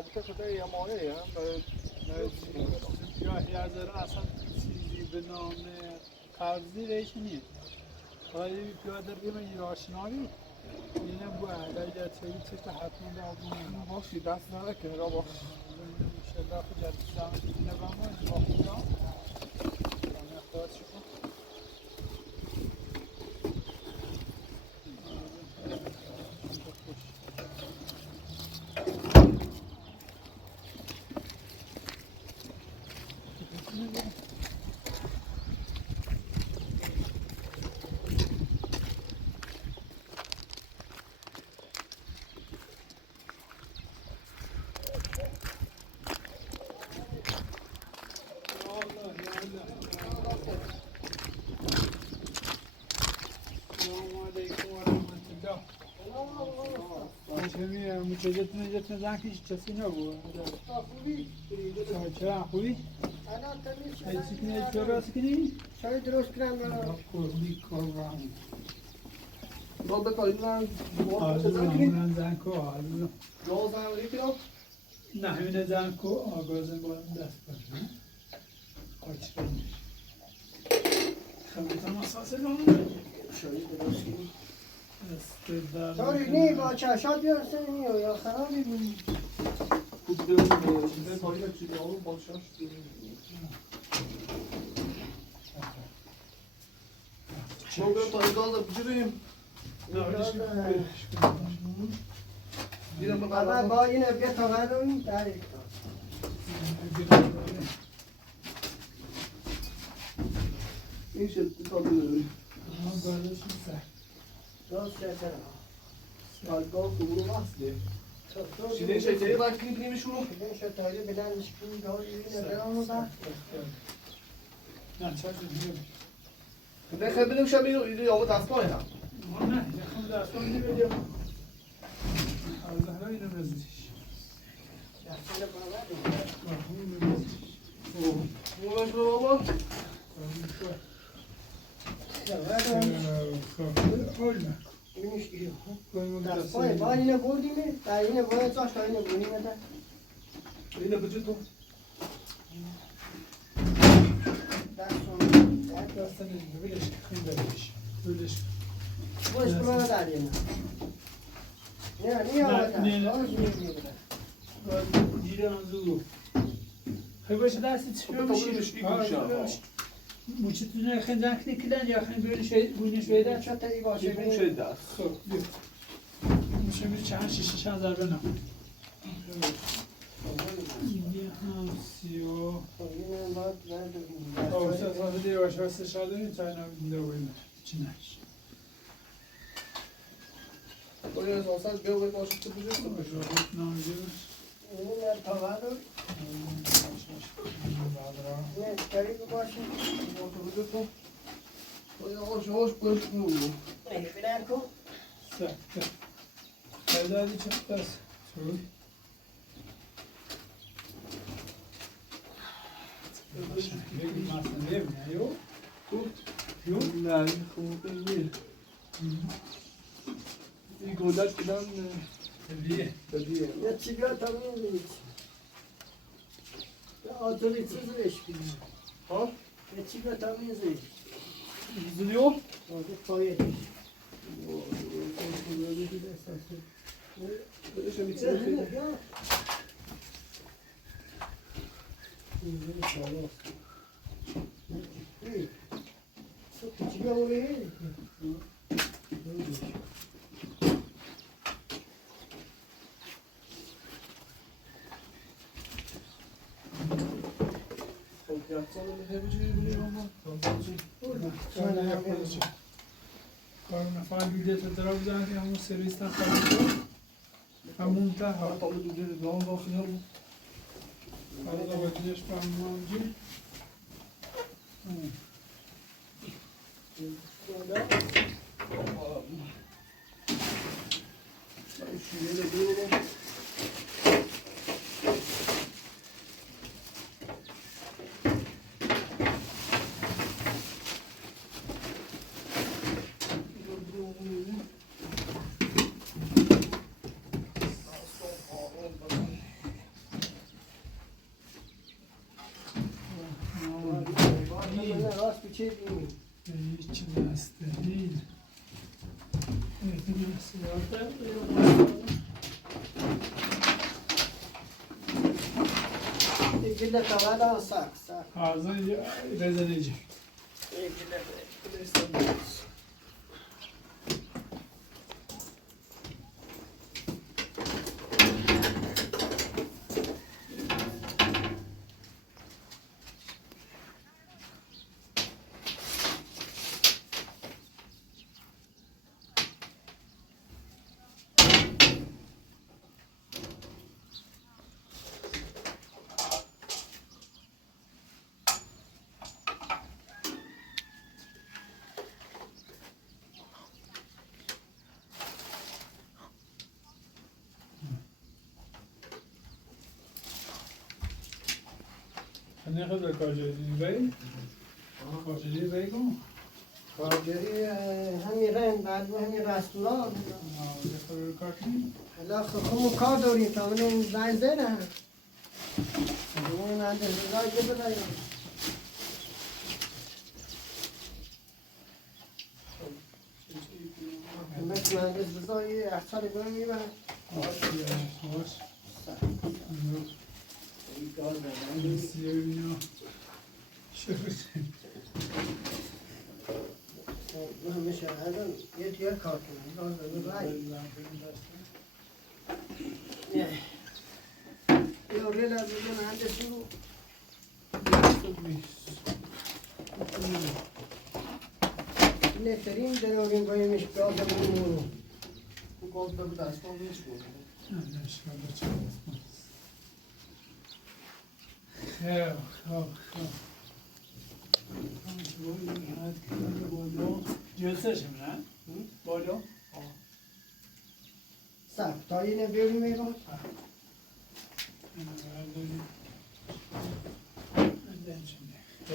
رابطه شده یه ماهی هم یا یازر اصلا چیزی به نام قرضی ریش نیست. ولی پیاده روی راشنایی اینه باید اگر چیزی که حتما دارم باشی دست نکنه را باش انشالله خود جد زمان دیگه نبامه با خدا من خواهد شکن متجدد زنکش کسی نبود. چرا خوبی؟ چی کنی؟ چرا راست کنی؟ شاید درست کنم خوبی کارم. با بکاریم آزمون زنکو آزمون. جوز هم ریپیرم؟ نه همین زنکو آگازم باید دست کنم. خواهش کنیم. خبرتم اساس نمونه. شاید درست کنی استدلال. ساری نی با چشات بیارسن یا خرابی بینی خوب داریم چیزای پایین چیزی ها با شاش شما بریم تا ایگاز بگیریم اول با این بیا تا قدم در یک این شد تا بگیریم راست شکر سالگاه فرو بسته شیده شکری باید کنیم کنیمشون رو این شد تایلی بلندش کنی داری این برامو بخت نه چرا دیگه بخیر بریم شب اینو یا دستگاه هم نه یخم دستگاه نمیدیم از زهرا اینو نزدیش دستگاه باور اینو نزدیش مولاش رو بابا اینش گیریم دستگاه با اینو بردیمه در اینو باید داشت تا اینو بردیمه در اینو بجید تو دستان بلش خیلی بلش باش برای داریم نه دیره منظور خیلی باشه دستی چی میشه موچتونه خیلی زنگ نکلن یا خیلی بونش ویده چطور ای باشه بوشه دست خب بیا موشه میره چند شیشه چند ضربه نه یه هم سیو اوسط صافه دیگه باشه واسه شده تا اینا دیده باید چی نش باید از آساز بیو باید باشه تو بجید تو باشه نامجه این تا قدر نه قریب باشه تو بجید تو باید آش باید کنو بلند کن سخته خیلی دادی چه دست شد بگیم مثلا ببینه یو تو؟ نه این خوب بگیر این گودش کدام بیه یه چی بیاد تا میدونید یه آتوری چیز بهش کنیم ها؟ یه چی بیاد تا میدونید زنیو؟ آده پایدش بدش میتونه خیلی چی بیاد اولی؟ کارون فعال بیده تا درا بودن که همون سرویس نخواهد همون تا ها تا بود دیگه نام داخل هم حالا باید فهمم جی شیره دیگه İkide tavada sak. Ağzına rezeneci. İkide Ne kadar kocacığını bey? Kocacığı bey mi? کارگری همین رنگ بعد و همین رستوران Ne kadar kaçın? حالا خودمون کار داریم تا من زنگ زنم اون انده رضای که بدهیم مثل مهندس رضای احسان برم میبرم Hoş. Seviniyor. Şöyle. همیشه الان یه کار کنم گاز رضای یا ریل از اون مهندس رو نترین دنوگین قایمش گاز رو Bu gazda bir ders oldu hiç bu. Şöyle çalışmaz. Yok. Celse şimdi ha? Böyle. سب تا اینه بریم ایران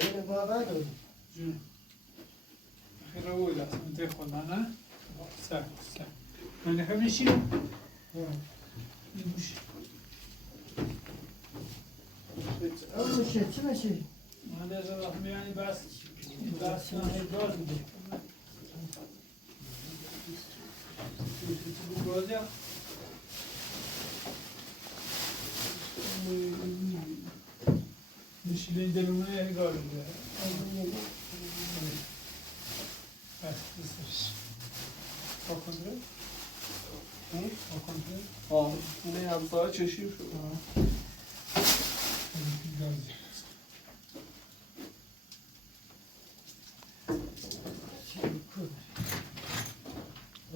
اینه باور داریم خیلی بود اصلا تخوندن نه؟ سر. من همیشه میگوش. اون میشه چی میشه؟ من از وقت میانی بس نه گاز میده. Bu gaz ya. Dişilerin delimine gaz gidiyor. Isır. O kontrol. O kontrol. Ha, ne yapsa çeşim şu. Gaz.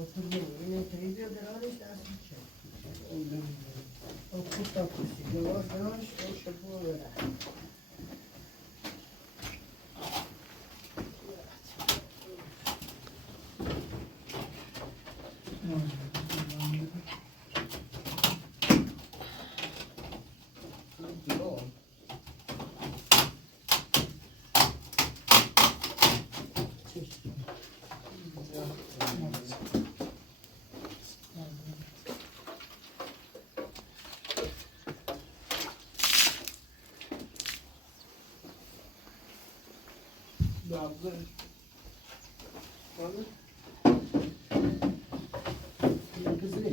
Oturuyor, yine televizyon dermiş dersin ki. O kurtta kursi, yavaş o şapuğu verer. Nabzı. Var Kızılı.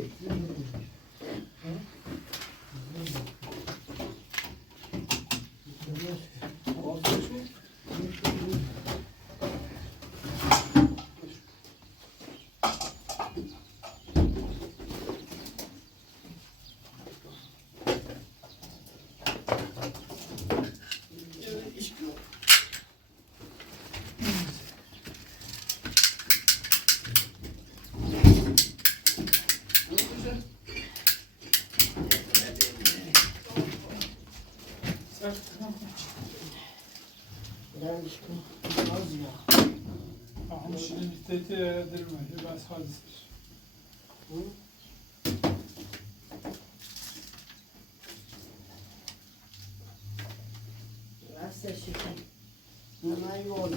Gelmiş bu. Az ya. Ama şimdi müddeti edilmiyor. Bas hadistir. Verse şeker. Bunlar yol.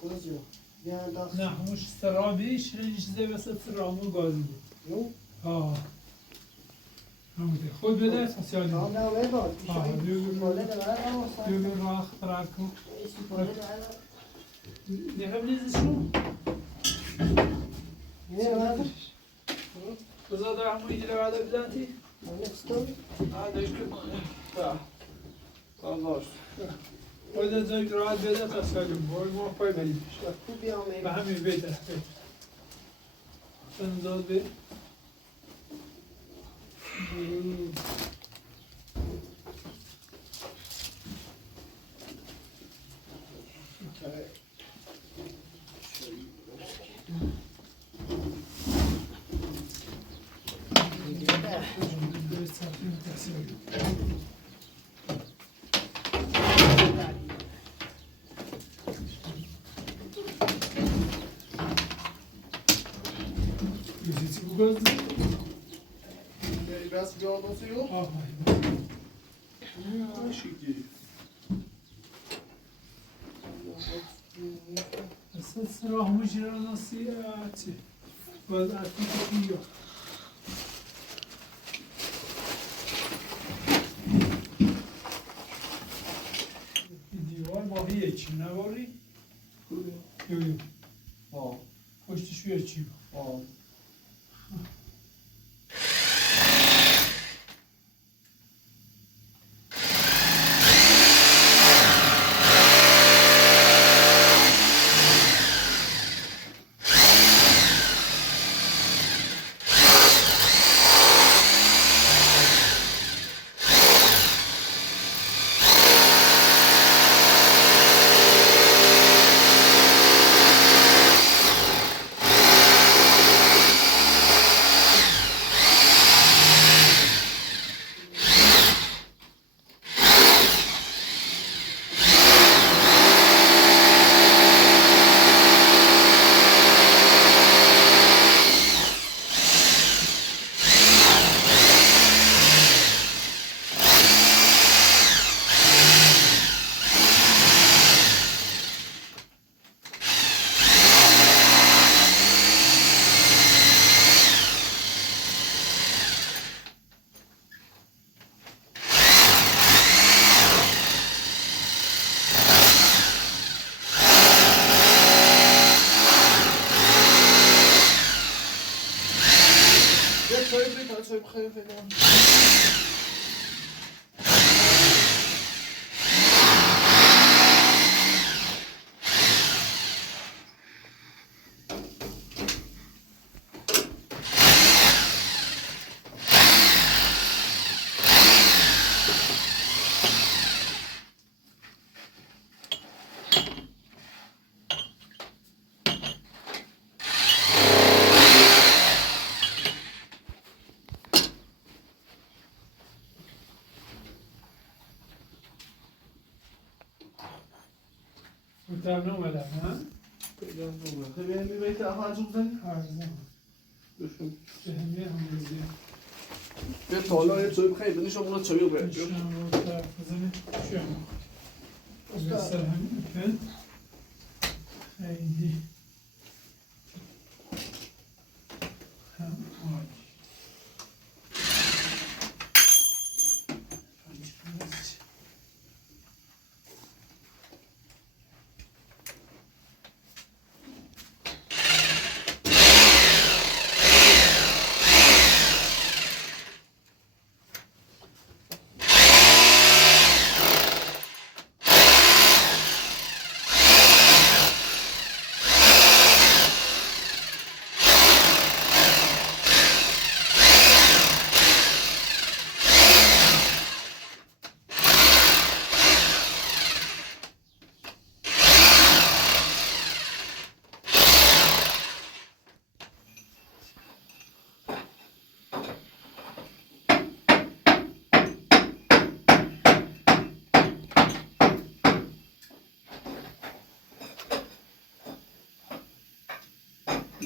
Koz yok. Yani daha. نه همش سرابی شیرین چیزه واسه سرامو گاز بود. Yok. همونده خود بده سوسیالی. Tamam ben ver bak. diyor. Şöyle de ver ama sen. Diyor rahat bırakın. Şöyle de ver. Ne yapabiliriz şu? رحمه ایجله بعد بزنتی؟ نستم بعدش که باش خودت زنگ راحت بده تا سالیم باید ما پای بریم خوبی هم به همین بهتر بنزاد به بس بیاد واسه یو شیکی اساس راه مجراناسیاتی باید اتیکی یا دیوار با هیچی نواری یو پشتش یه چی چای بخیر فعلا Utan numara ha? Benim bir belki ahacım sen. Her zaman. Düşün. Cehenneme hamlezi. Bir tane çay bخير بدي شغله çay yok be. İnşallah tarafızını şu an. Mesela hem haydi.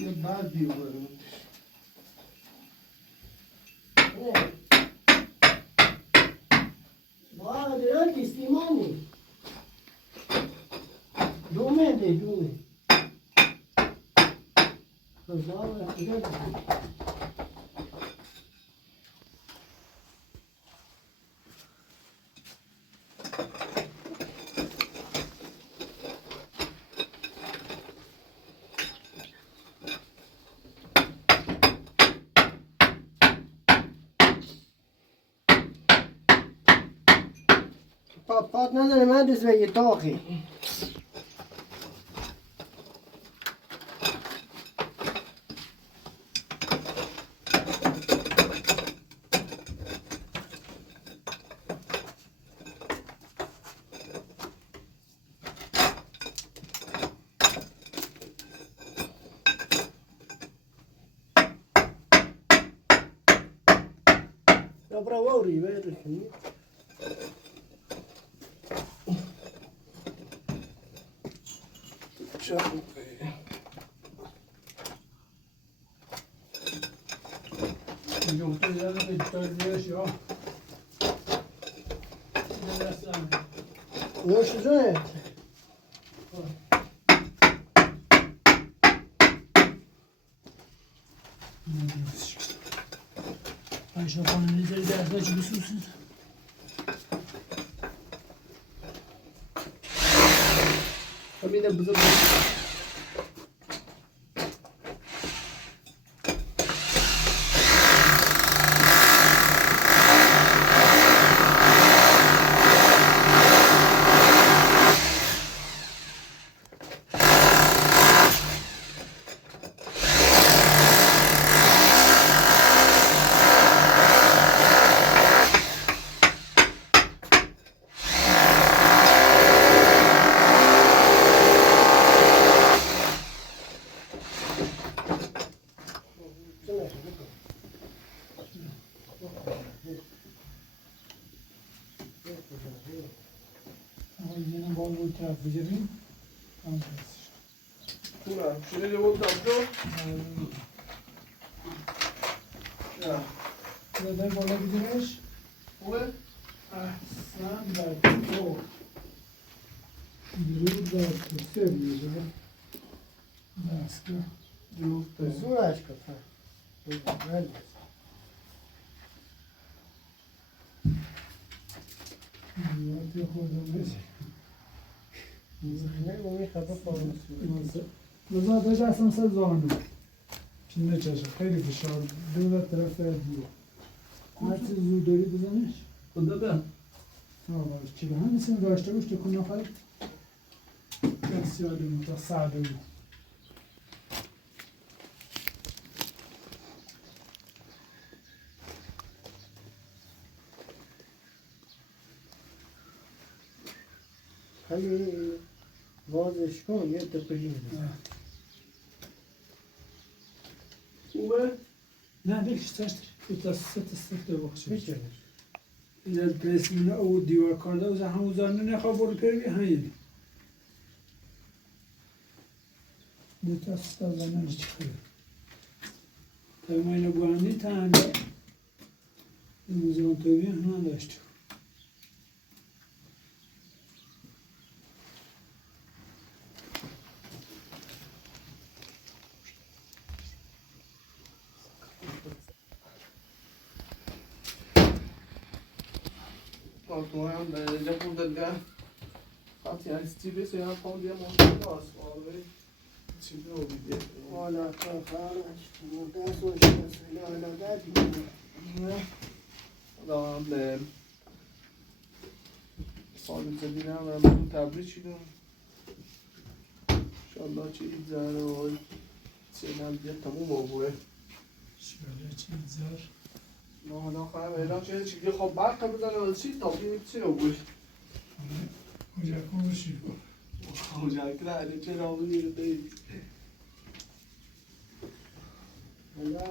Bir daha diyorum. Vay, direkt istimani. Dume de dume. Kızlar, direkt. پات نداره من دوست به یه تاقی Ja, bravo, rive, det kan ni. Yok, ya da bir yaşıyor. Ну, что же это? Ayşe Hanım'ın lideri de arkadaşı bir susun. همینه بذار Ama yine bol bol taraf becerim. Una, şuraya da oldu abla. Ya. Burada bola becereş. Bu ne? Aslan da o. Burada seviyor. Başka. Yok da. Зурачка, та. Правильно. Ти ходиш. Не, мы хапа полностью. Rıza diyeceksin sen zamanı. Şimdi çalışır. Haydi fışar. Devlet tarafı ediyor. Nasıl zudori düzenir? Bu da ben. Tamam. Çünkü hangisini başlamış da konu yapar? Yansıyordum da sağdım. خلي وازش کن یه تپلی Bu ne? Ne değil işte. Bir de sıtı bakışıyor. میچنش İler resmini o divar karda o zaman uzanını ne kabul pervi hayır. Bir de sıtı zaman çıkıyor. Tabii mayla bu anı tane. Bu zaman tabii hemen açtı. Pronto, já pude dar. Assim, a Steve se ela pode montar nosso, olha. Steve o vídeo. والا کافرش مرده سوش لالا دادی Adam به سال جدیدم و من تبریک شدم. انشالله چه این زهره و چه نمیده تموم آبوه. Şöyle çizler. ما حالا خواهم اعلام شده چیزی خب برق بزنه و چی تاقیم چی آبوه. Ocak oluşuyor. Ocakta da hani çen aldı yerindeyiz. حالا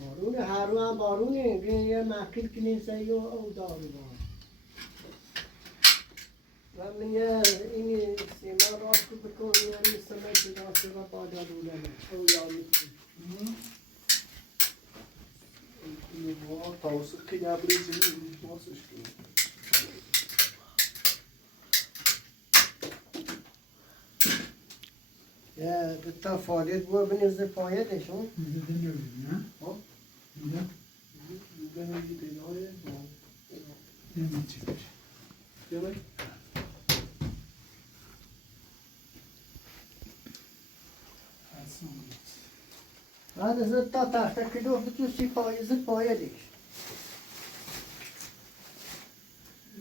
بارونه هر رو هم بارونه یه مکیل کنیسه یا او دارو بار من میگه این سیما راست کو بکن یعنی سمت راست رو بادا دولمه او یا میکنی توسط که گبری چیزی واسش کنیم. یه تا فعالیت بود بنزد پایتشون Bize deniyorum ya. Hop. Bir de Ben öyle deneye. yemek çıkıyor. Yemek. هذا زد تا تحت كيلو بتوسي پایه زد پایه دیش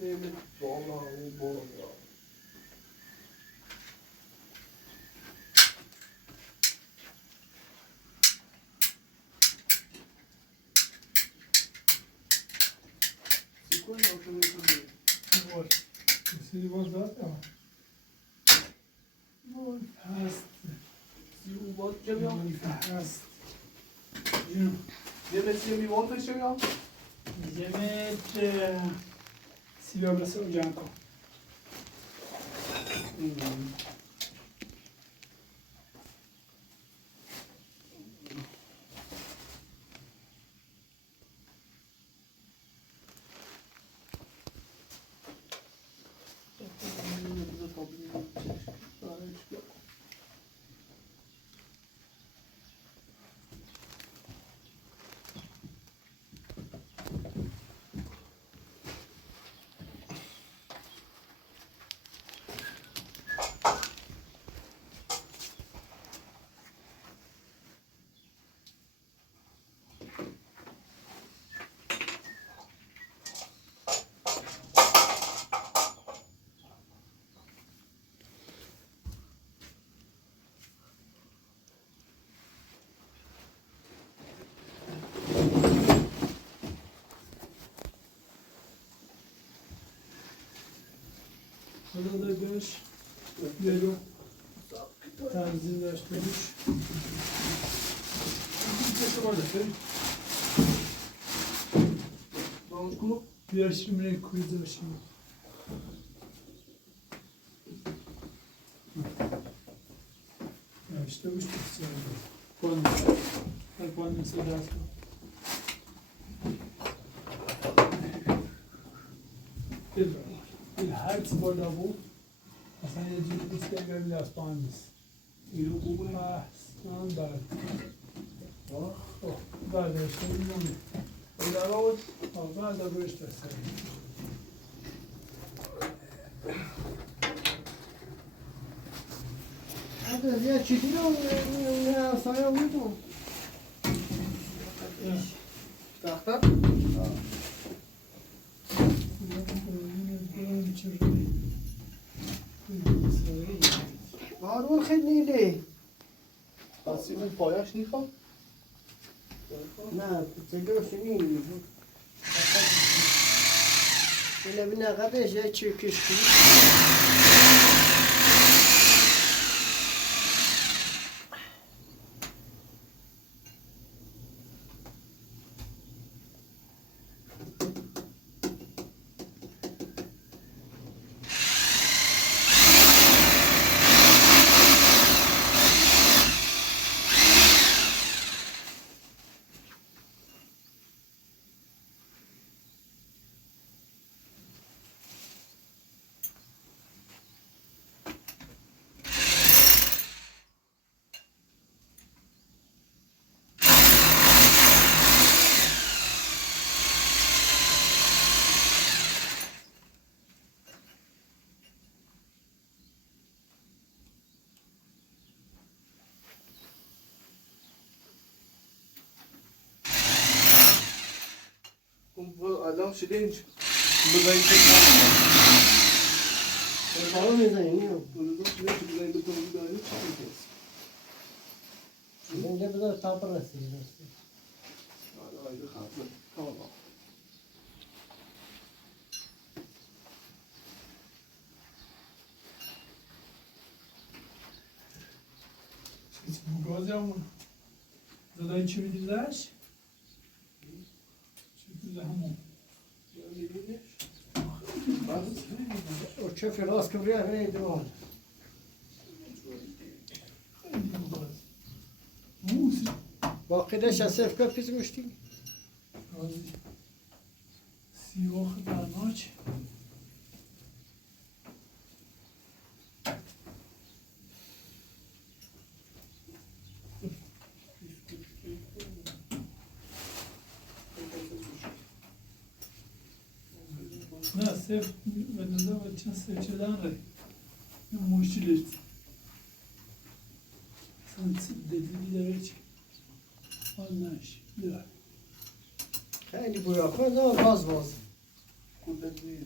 نمیتونم بالا سیکون یا شما میتونی سری باز داد وای هست سی او باز چه بیام؟ هست یه متر یه میوان چه بیام؟ یه متر سیبا برسه رو جمع کن حالا داشت یه رو تنظیم داشته باش بیارش رو میره کوی داشتیم نوشته باش بسیار باید نسه دست کن این هرچی بالا بود اصلا یه جوری نیست که اگر دستان نیست اینو خوبه اصلا بعد برداشته میمونه بعد روش دسته هذا زي كيلو من صايا ويدو دختر؟ هارون خدني ليه؟ پس اون پایش نیخوام؟ نه تلوش نیم اینه بینه قبلش یه چی کشتی الان شده اینج بزنید که هارون میزنیم بزنید شده که بزنید به تونی دارید چه میکنید؟ اینجا بذار تا برسید آره خواهد تمام گاز همون دادایی چی میدی داشت؟ چی میدی همون او چه فراس که بیا بیا دوان باقی داشت از سفکا پیز مشتی سیاخ برناچ نه صرف به نظر باید چند صرف شدن رای این مشکل است اصلا دلیلی داره چی نش بیا خیلی بویا خود باز کودکی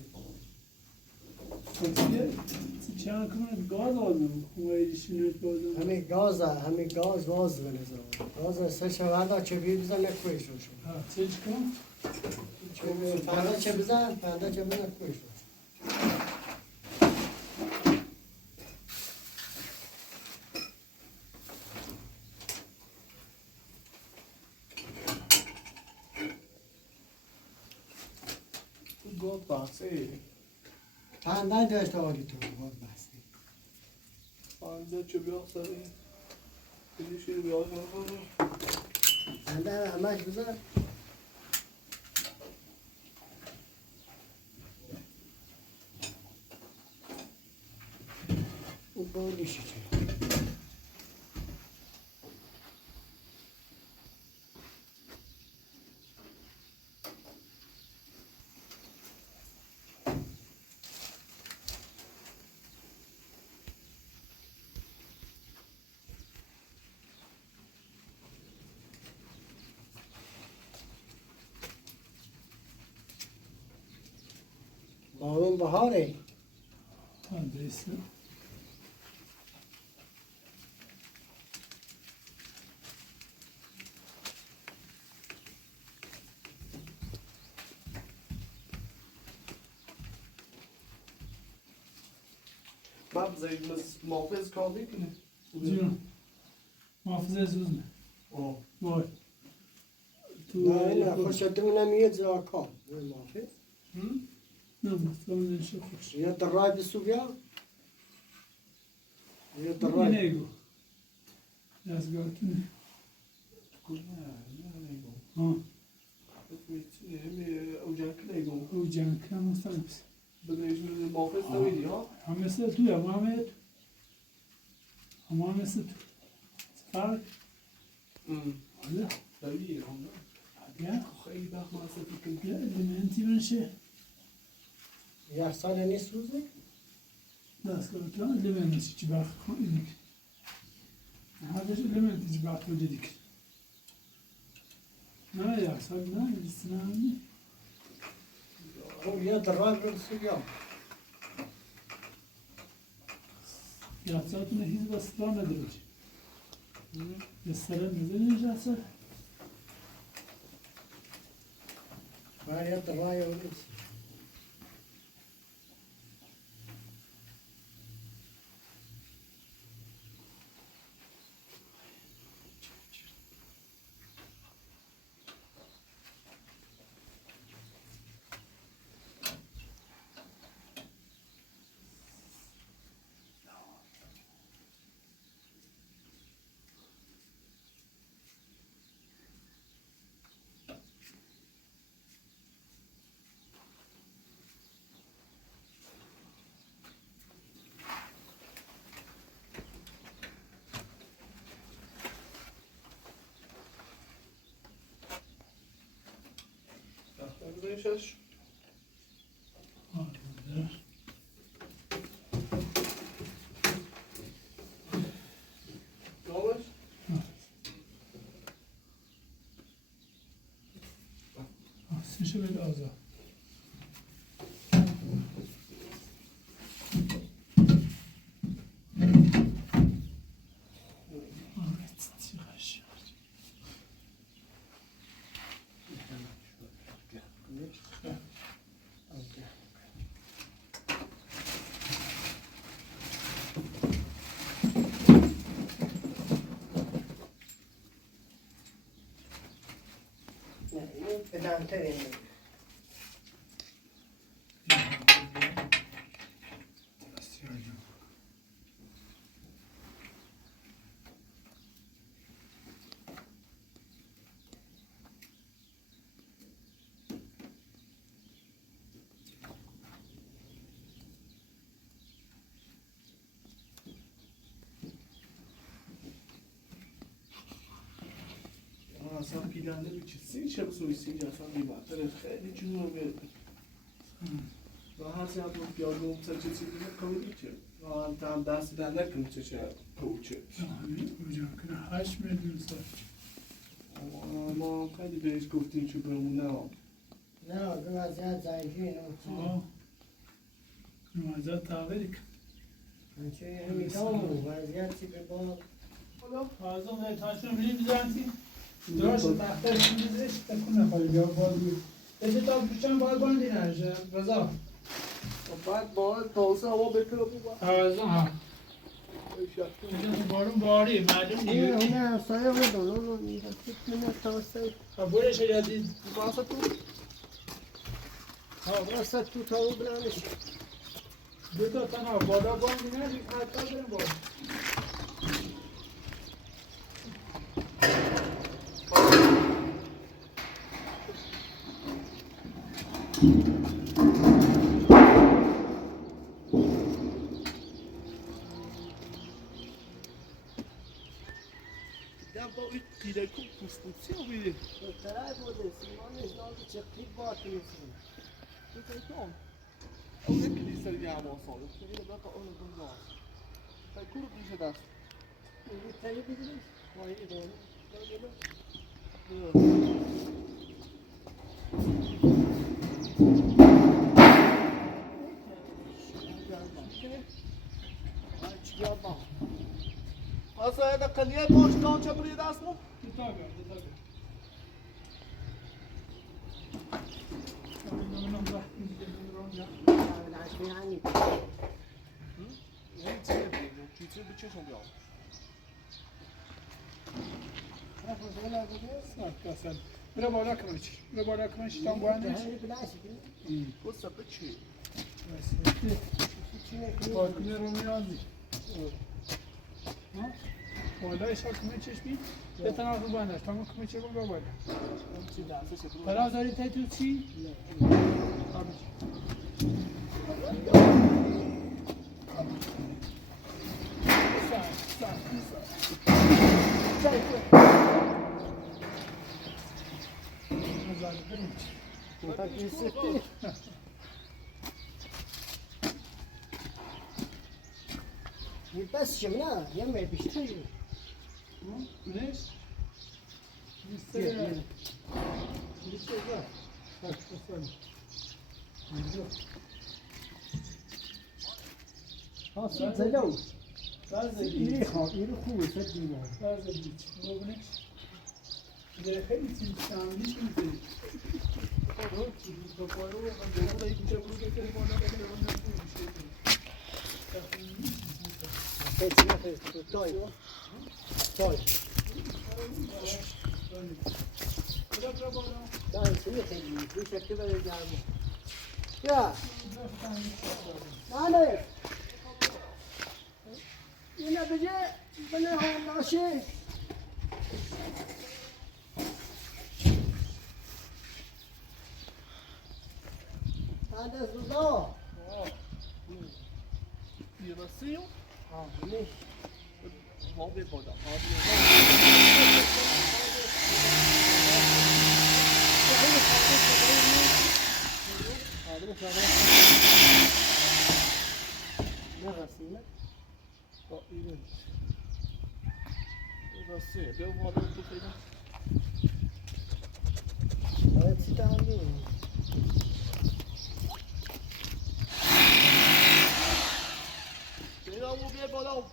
چیه چند کنه گاز آدم خوبه شنوت بازم همه گاز باز بنظر گاز سه شورده چه بزن نکویش رو شد چیش کن فردا چه بزن نکویش رو گفت بحثه پنده داشته آگی تو باز بستی آنجا چه بیاه سری کلی شیر بیاه کنم پنده همش بزن او بودیشی چه بارون بهاره بیسته من زید محافظ کار میکنه جون محافظه زوزنه وای نه خوشتون نمیاد زاکان محافظ نه مثلا نشه خوش یا در رای بسو بیا یا در اینه رای ایگو دستگاهتونه کنه نه نیگو ها همه اوجاک نیگو او جنگ هم مستقیمس بدهش محافظ نویدی ها هم مثل توی هم مثل تو فرق حالا دویه هم حالا خیلی بخ معصفی کن بیا المنتی بنشه یا سال نیست روزه دستگاه تو المنتی چی برخ اینه هذا المنتی چی برخ تو دیدیک نه یا سال نه نه او یا در رای بسو بیا یا سال نه هیچ بس را نداری السلام نزل جالسه یا در رای او نیست بدهشش دامش سنشه بده آزاد نه این پدانتره اصلا پیلنده به چیزی چه بسویسی اصلا بیمتره خیلی جنوب و هر سیاد رو پیادو سر چه چیزی نکنی چه و هم دست در نکنی چه کوچه همین کجا کنه 8 میلیون سال ما خیلی بهش گفتیم که بمونه. نه به وضعیت ضعیفی آه نمازات تغییر کن چه همیتامو وضعیت چی به با آزم تاشم می‌ذارتی دراش مختلف می‌ذاریش تکون نخوری بیا بازی بده تا پوشم باید باندی نشه رضا بعد باید تازه هوا بپره بود. آزم بارون باری معلوم نه نیست نه سایه بود اونو میگه من تاسه برش یادی واسه تو واسه تو تا بلندش دو تا تنها بالا باندی نشه حتی بریم بالا با این پیله کن پوسپوسی رو بیده دکترای بوده سیمانش نازو چقدر باطی میسیم تو تکن او یکی دیسته دیگه هم آسانه تو اینه بقا اون دون داست تکون رو پیشه دست این تایی بگیریم مایی دونه چیکار با اصلا ایده قلیه باش کان چه بری دست مو دیتا یعنی این چیه بیده کیچه بچشم بیام برو بالا کنش برو بالا کنش tam باندش بسه بچی باکنه رو میازی بالایش ها کمه چشمی به طرف باندش تمام کمه چه رو بالا چی دسته چه برو فراز داری تای تو چی؟ بس شمنا يم بيشتري ليش؟ حاصل زلو لازم يري خوي سدينا لازم مبنيش ده خیلی چیز شاملی میشه تو پایو من دو تا کوچه برو که تلفن طيب طيب طيب شنو تجي في كذا يا يا مالك هنا بجي بنا هون ماشي هذا الصداع بیرسیو ليش ما به بالا ما غسيلة با اینه بیرسیه بیا بالا تو پیدا هذا تستعمل بیا و بیا بالا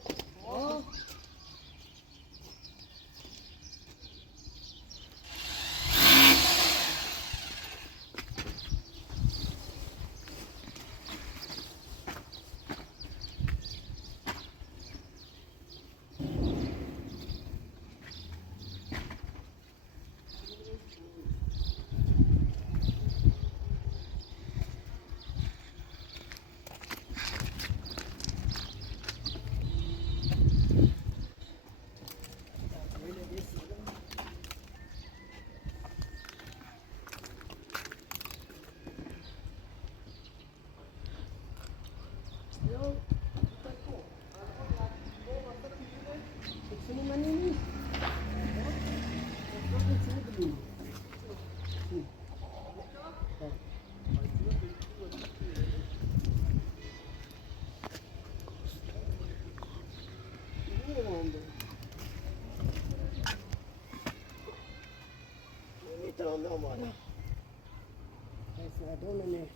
آره استفاده نه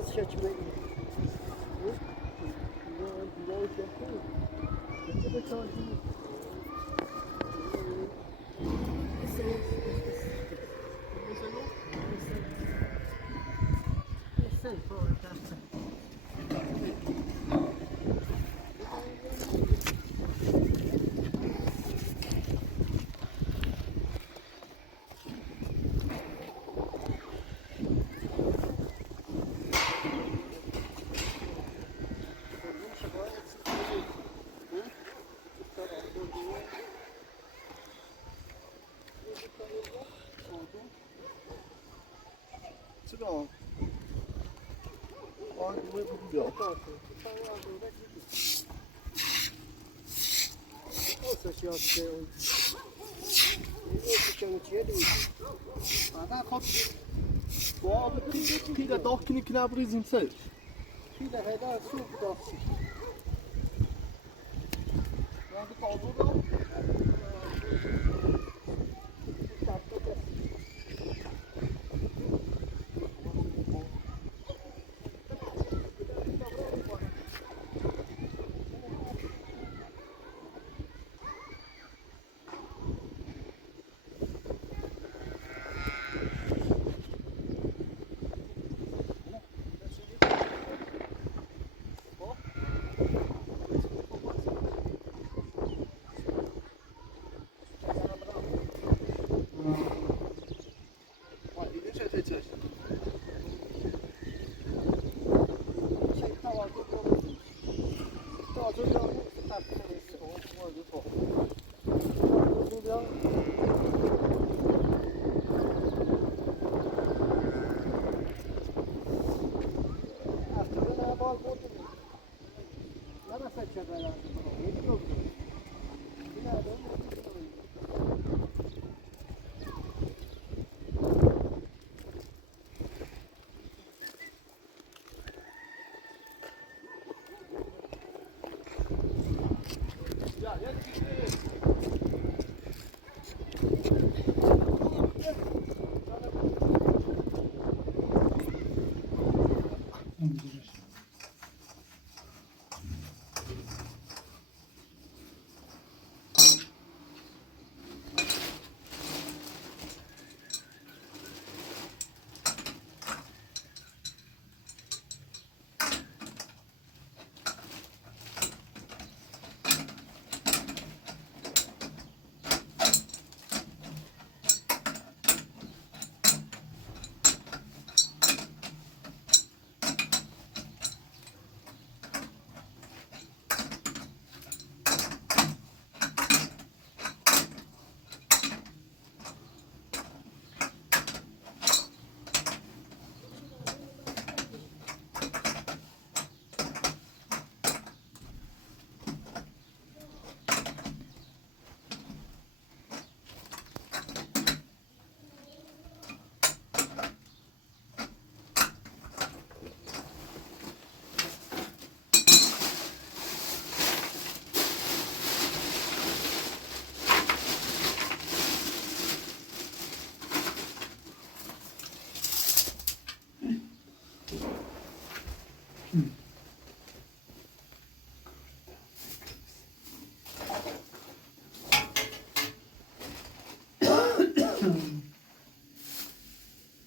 Nasıl çeçmeyi? چرا؟ آنگوه بودی Viele doch keine Knabri sind selbst. Viele Räder so doch. Ja, das Auto da.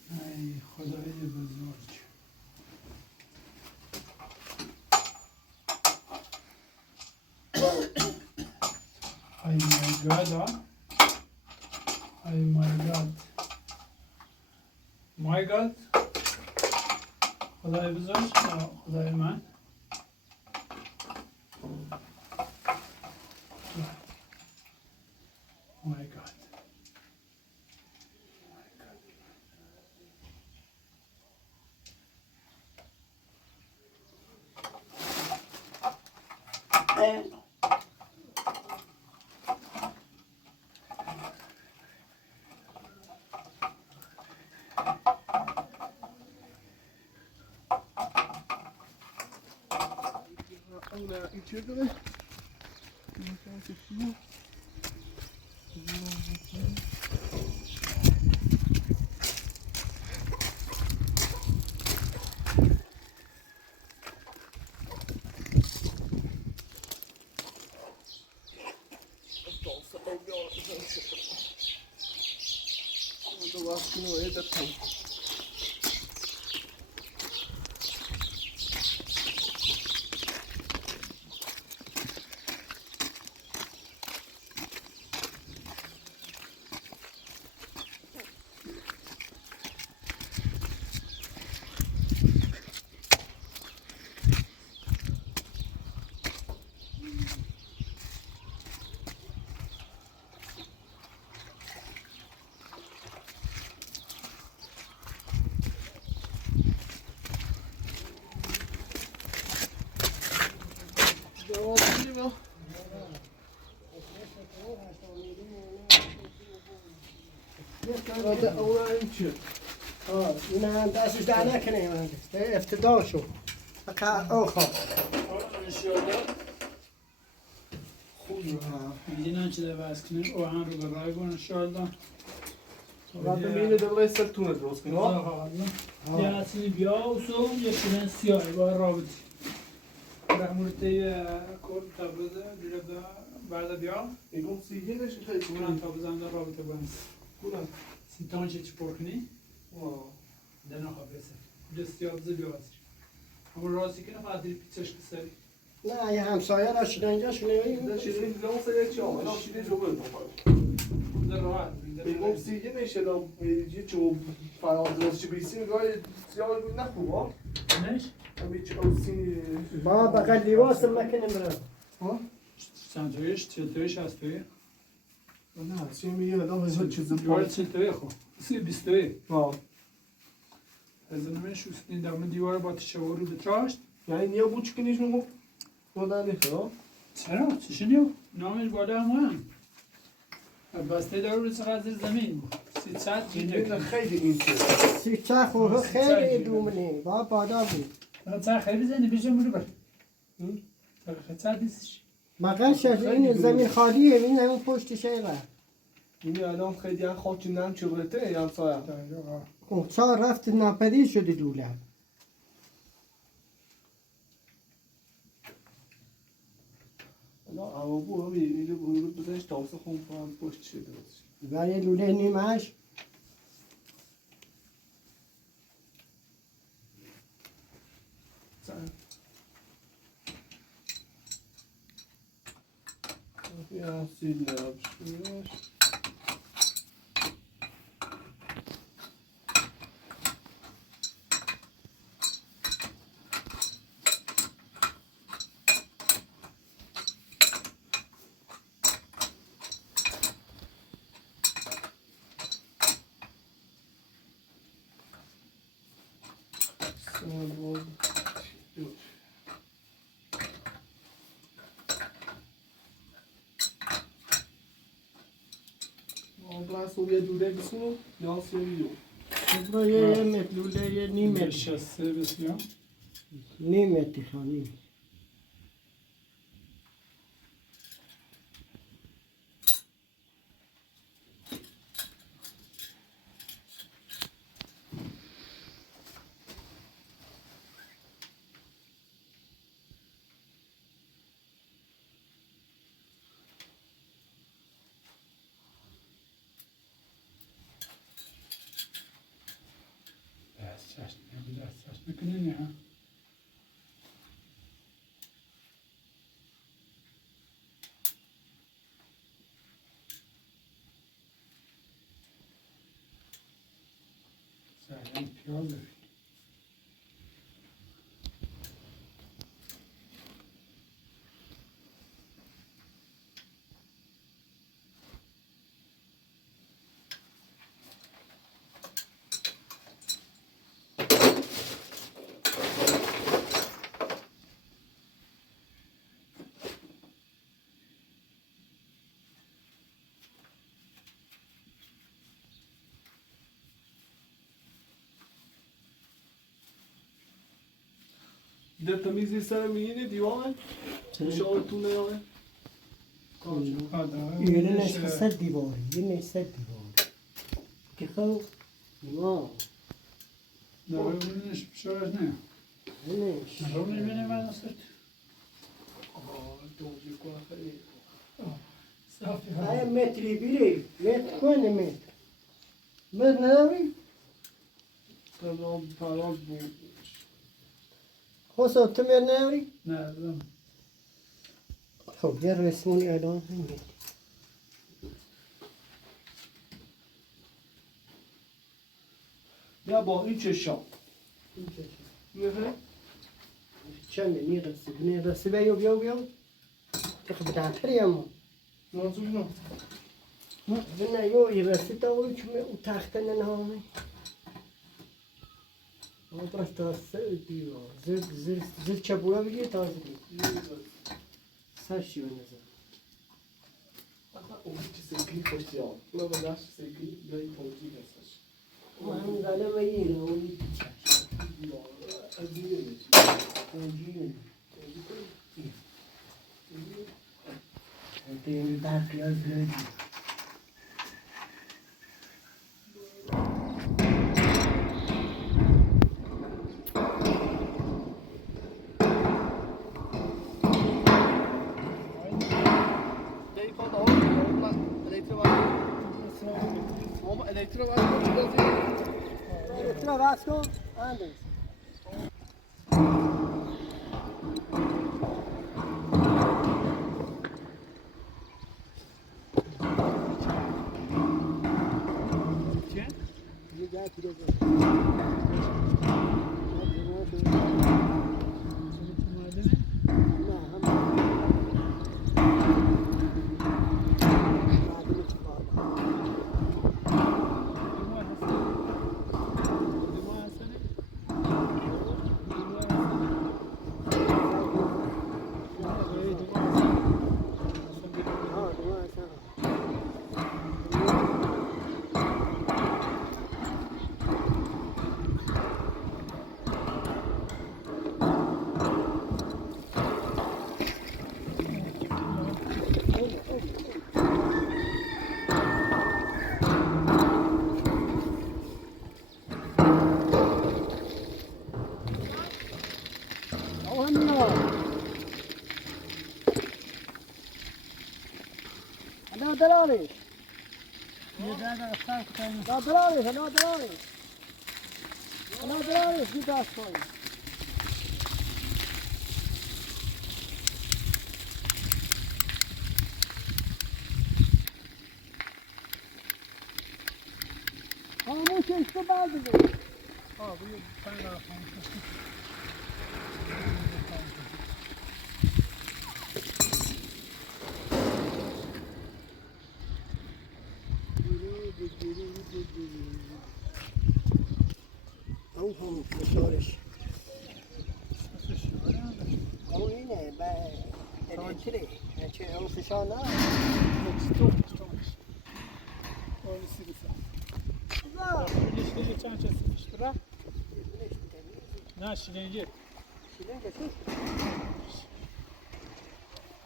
ای خدای بزرگ. ای مای گاد ای مای گاد مای گاد خدای بزرگ یا خدای من my God. Una içeri. Quando eu acho que não é da tempo. هذا أول شيء. این هم دستش در نکنه مهندس افتضاح شد فقط آخر میدونن چه دفعه از کنیم او هم رو به رای بون انشاءالله رابطه بینه دوله سلطونه درست کنیم یه اصلی بیا و سو یکیدن سیاهی با رابطی رحمورتی کل تبرده دیگه برده بیا ایگون سیگه نشه خیلی کنن تا بزنده رابطه بانس کنن سیتان چه چی پرکنی دنا خبرسه دستیاب زبی واسه همون راستی کنه بعدی پیچش کسری نه یه همسایه را شده اینجا شده ده شیرین لامسه یک چه آمد شیرین جو برد در راحت ایگون سیگه نشه لام یه چو فراز راست چه بیسی نگاه سیاه بود نخوب ها نش همی چه او سی با بقل لیواس مکنه برم چند تویش چه تویش از توی نه سی میگه آدم هزار چیز دیوار چه توی خو سی بیست توی ها از نمیش شستین دارم دیوار با تشور رو بتراشت یعنی نیا بود چکنیش میگو مادر نخواه چرا؟ چشی نیو؟ نامش بالا هم بسته دارو رو چقدر زیر زمین بود 300 این جیده خیلی این چه سیچه خوبه خیلی دومنی با بادا بود چه خیلی زنی بیشه مرو بر چه دیستش مقنش این زمین خالیه این همون پشت شیره این الان خیلی هم خاکی نم چه برته یه همسایه خب چهار رفت ناپدید شده دوله نه اما بو همی اینجا برو بزنش تامسه خون کنم پشت شده بازش و یه لوله نیمش یا سیل نبشوش سوریه دوره بسونو یا سوریو برو یه متر لوله یه نیم متر شسته بسیار نیم متر خواهی دست میکنین یا سهلن پیاز دارید ده تمیزی سر میینه دیواره شاور تو نیاره یه نشت صد دیواری یه نشت صد دیواری که خب ما نه ببینش شاید نه نش رو میبینه من اصلا دوجی کنه خیلی صافی های متری بیری متر کنه متر نداری؟ تمام پرام بود خواست تو متر نداری؟ نه زم خب یه رسمونی الان هنگی یا با این چشام میره چنده میرسی بیا تخ بتعطری اما منظور نه نه یو يرسي تو وتحت نهامي بس تاسديو زد چبولا بگی تازگی سرشی و نظر اون چیزی که خوشیام ما بداش سیگی جای توجی هستش من گله میگیره اونی عزیزی توجی این در پیاز گردی Elektra Vasco, Andes. چه؟ یه جا پیدا دلالي لا دلالي في داسكوي خاموش اشتو بعد بگیر بگیر پنج دقیقه خاموش او هم فشارش او اینه با الکتری چه اون فشار نه شیلنگ چند چیزیش برا؟ نه شیلنگی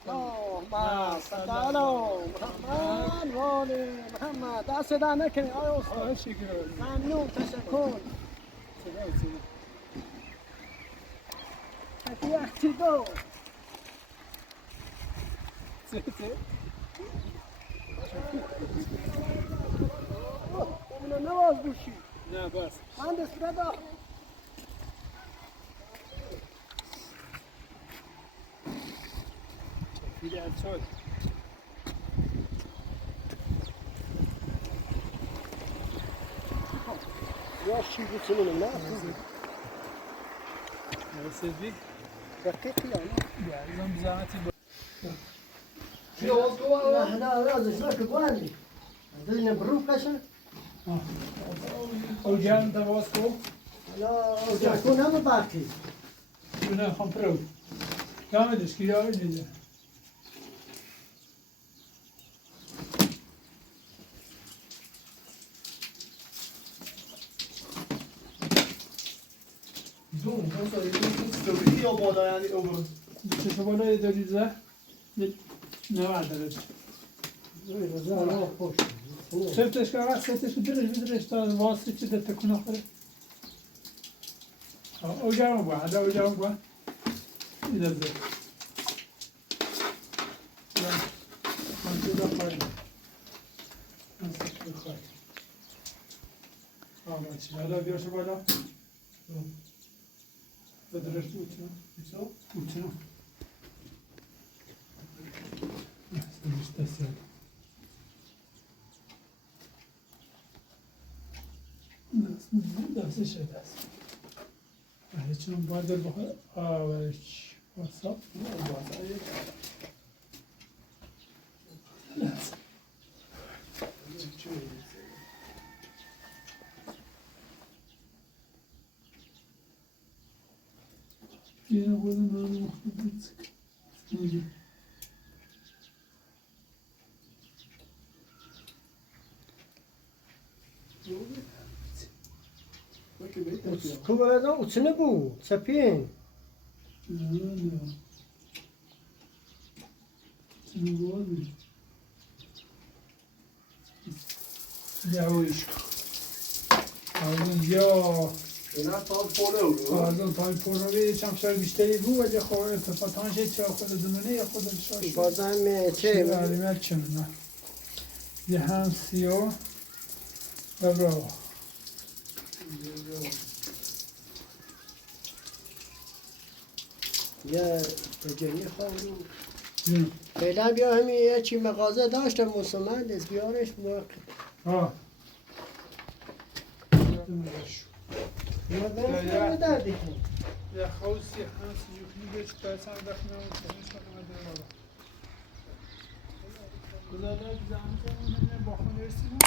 ما سلام محمد ولی محمد دست در نکنی آیا استاد ممنون تشکر کسی اختی دو اونو نواز بوشی نه بس من دست بدا دیگه از شد یا شی بوچنی نه رسیدی؟ دقیقی آنه یعنی زحمتی با نه رازش نکه گواندی دلنا بروف قشن او گرم تواس کو؟ لا جاكون هم باقي نه خم پرو کاملش که یاوی دیده Zoom, vamos fazer isso. یا بالا یعنی اوبر چه بالای دریزه نه داره سرتش که آقا سرتش بدرش تا واسه چی ده تکونه خورده او جامو با هذا او جامو با ينزل من كده خارج نسخ خارج ماشي هذا بيرش بالا بدرش اوتنا اوتنا مش تسال دست شد است هیچ نم باید بخواد آورش واسه یه نبود من مختلف نگی تو باید اوچنه بود سپین نه نگویی یاویش یا اینا تا پوله بود آزون تای پرنوی چمشار بیشتری بود ولی خب اتفاقا چه خود زمینه یا خود شاش بازم چه معلومه چه نه یه هم سیاه و برو یه بجنی خواهدون فعلا بیا همین یه چی مغازه داشتم مسلمان دست بیارش ها ما برم در دیگه یا خوصی هست یوکنی بهش پرسان دخنه و کنش کنه در والا گذاره زمان با خون رسیدم